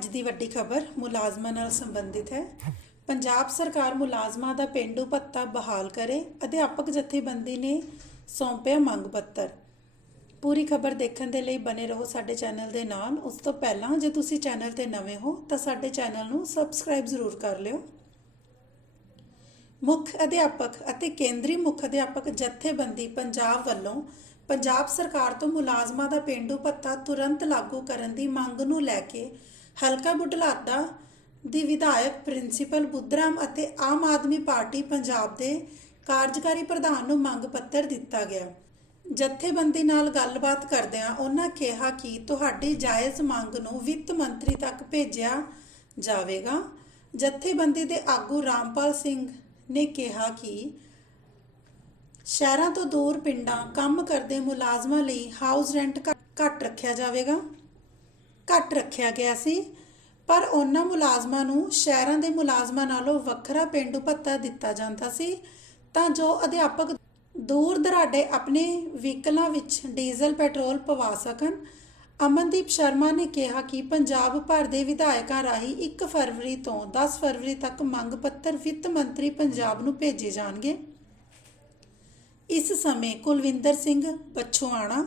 ਅੱਜ ਦੀ ਵੱਡੀ ਖਬਰ ਮੁਲਾਜ਼ਮਾਂ ਨਾਲ ਸੰਬੰਧਿਤ ਹੈ। ਪੰਜਾਬ ਸਰਕਾਰ ਮੁਲਾਜ਼ਮਾਂ ਦਾ ਪੇਂਡੂ ਭੱਤਾ ਬਹਾਲ ਕਰੇ। ਅਧਿਆਪਕ ਜਥੇਬੰਦੀ ਨੇ ਸੌਂਪਿਆ ਮੰਗ ਪੱਤਰ। ਪੂਰੀ ਖਬਰ ਦੇਖਣ ਦੇ ਲਈ ਬਨੇ ਰਹੋ ਸਾਡੇ ਚੈਨਲ ਦੇ ਨਾਲ। ਉਸ ਤੋਂ ਪਹਿਲਾਂ ਜੇ ਤੁਸੀਂ ਚੈਨਲ ਤੇ ਨਵੇਂ ਹੋ, ਤਾਂ ਸਾਡੇ ਚੈਨਲ ਨੂੰ ਸਬਸਕ੍ਰਾਈਬ ਜ਼ਰੂਰ ਕਰ ਲਿਓ। ਮੁੱਖ ਅਧਿਆਪਕ ਅਤੇ ਕੇਂਦਰੀ ਮੁੱਖ ਅਧਿਆਪਕ ਜਥੇਬੰਦੀ ਪੰਜਾਬ ਵੱਲੋਂ ਪੰਜਾਬ ਸਰਕਾਰ ਤੋਂ ਮੁਲਾਜ਼ਮਾਂ ਦਾ ਪੇਂਡੂ ਭੱਤਾ ਤੁਰੰਤ ਲਾਗੂ ਕਰਨ ਦੀ ਮੰਗ ਨੂੰ ਲੈ ਕੇ ਹਲਕਾ ਬੁਢਲਾਡਾ ਦੀ ਵਿਧਾਇਕ ਪ੍ਰਿੰਸੀਪਲ ਬੁੱਧਰਾਮ ਅਤੇ ਆਮ ਆਦਮੀ ਪਾਰਟੀ ਪੰਜਾਬ ਦੇ ਕਾਰਜਕਾਰੀ ਪ੍ਰਧਾਨ ਨੂੰ ਮੰਗ ਪੱਤਰ ਦਿੱਤਾ ਗਿਆ। ਜਥੇਬੰਦੀ ਨਾਲ ਗੱਲਬਾਤ ਕਰਦਿਆਂ ਉਹਨਾਂ ਕਿਹਾ ਕਿ ਤੁਹਾਡੀ ਜਾਇਜ਼ ਮੰਗ ਨੂੰ ਵਿੱਤ ਮੰਤਰੀ ਤੱਕ ਭੇਜਿਆ ਜਾਵੇਗਾ। ਜਥੇਬੰਦੀ ਦੇ ਆਗੂ ਰਾਮਪਾਲ ਸਿੰਘ ਨੇ ਕਿਹਾ ਕਿ ਸ਼ਹਿਰਾਂ ਤੋਂ ਦੂਰ ਪਿੰਡਾਂ ਕੰਮ ਕਰਦੇ ਮੁਲਾਜ਼ਮਾਂ ਲਈ ਹਾਊਸ ਰੈਂਟ ਘੱਟ- ਘੱਟ ਰੱਖਿਆ ਜਾਵੇਗਾ। ਘੱਟ ਰੱਖਿਆ ਗਿਆ ਸੀ, ਪਰ ਉਹਨਾਂ ਮੁਲਾਜ਼ਮਾਂ ਨੂੰ ਸ਼ਹਿਰਾਂ ਦੇ ਮੁਲਾਜ਼ਮਾਂ ਨਾਲੋਂ ਵੱਖਰਾ ਪੇਂਡੂ ਭੱਤਾ ਦਿੱਤਾ ਜਾਂਦਾ ਸੀ, ਤਾਂ ਜੋ ਅਧਿਆਪਕ ਦੂਰ ਦਰਾਡੇ ਆਪਣੇ ਵਹੀਕਲਾਂ ਵਿੱਚ ਡੀਜ਼ਲ ਪੈਟਰੋਲ ਪਵਾ ਸਕਣ। ਅਮਨਦੀਪ ਸ਼ਰਮਾ ਨੇ ਕਿਹਾ ਕਿ ਪੰਜਾਬ ਭਰ ਦੇ ਵਿਧਾਇਕਾਂ ਰਾਹੀਂ 1 ਫਰਵਰੀ ਤੋਂ 10 ਫਰਵਰੀ ਤੱਕ ਮੰਗ ਪੱਤਰ ਵਿੱਤ ਮੰਤਰੀ ਪੰਜਾਬ ਨੂੰ ਭੇਜੇ ਜਾਣਗੇ। ਇਸ ਸਮੇਂ ਕੁਲਵਿੰਦਰ ਸਿੰਘ ਬਛੋਆਣਾ,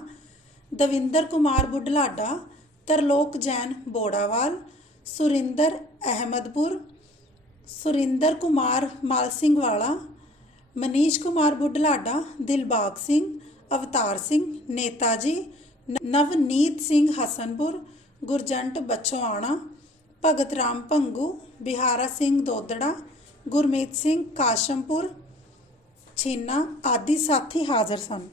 ਦਵਿੰਦਰ ਕੁਮਾਰ ਬੁਢਲਾਡਾ ਤਰਲੋਕ ਜੈਨ ਬੋੜਾਵਾਲ, ਸੁਰਿੰਦਰ ਅਹਿਮਦਪੁਰ, ਸੁਰਿੰਦਰ ਕੁਮਾਰ ਮਾਲ ਸਿੰਘ ਵਾਲਾ ਮਨੀਸ਼ ਕੁਮਾਰ ਬੁਢਲਾਡਾ, ਦਿਲਬਾਗ ਸਿੰਘ, ਅਵਤਾਰ ਸਿੰਘ ਨੇਤਾਜੀ, ਨ- ਨਵਨੀਤ ਸਿੰਘ ਹਸਨਪੁਰ, ਗੁਰਜੰਟ ਬਚੋਆਣਾ ਭਗਤ ਰਾਮ ਭੰਗੂ, ਬਿਹਾਰਾ ਸਿੰਘ ਦੋਦੜਾ ਗੁਰਮੀਤ ਸਿੰਘ ਕਾਸ਼ਮਪੁਰ, ਛੀਨਾ ਆਦਿ ਸਾਥੀ ਹਾਜ਼ਰ ਸਨ।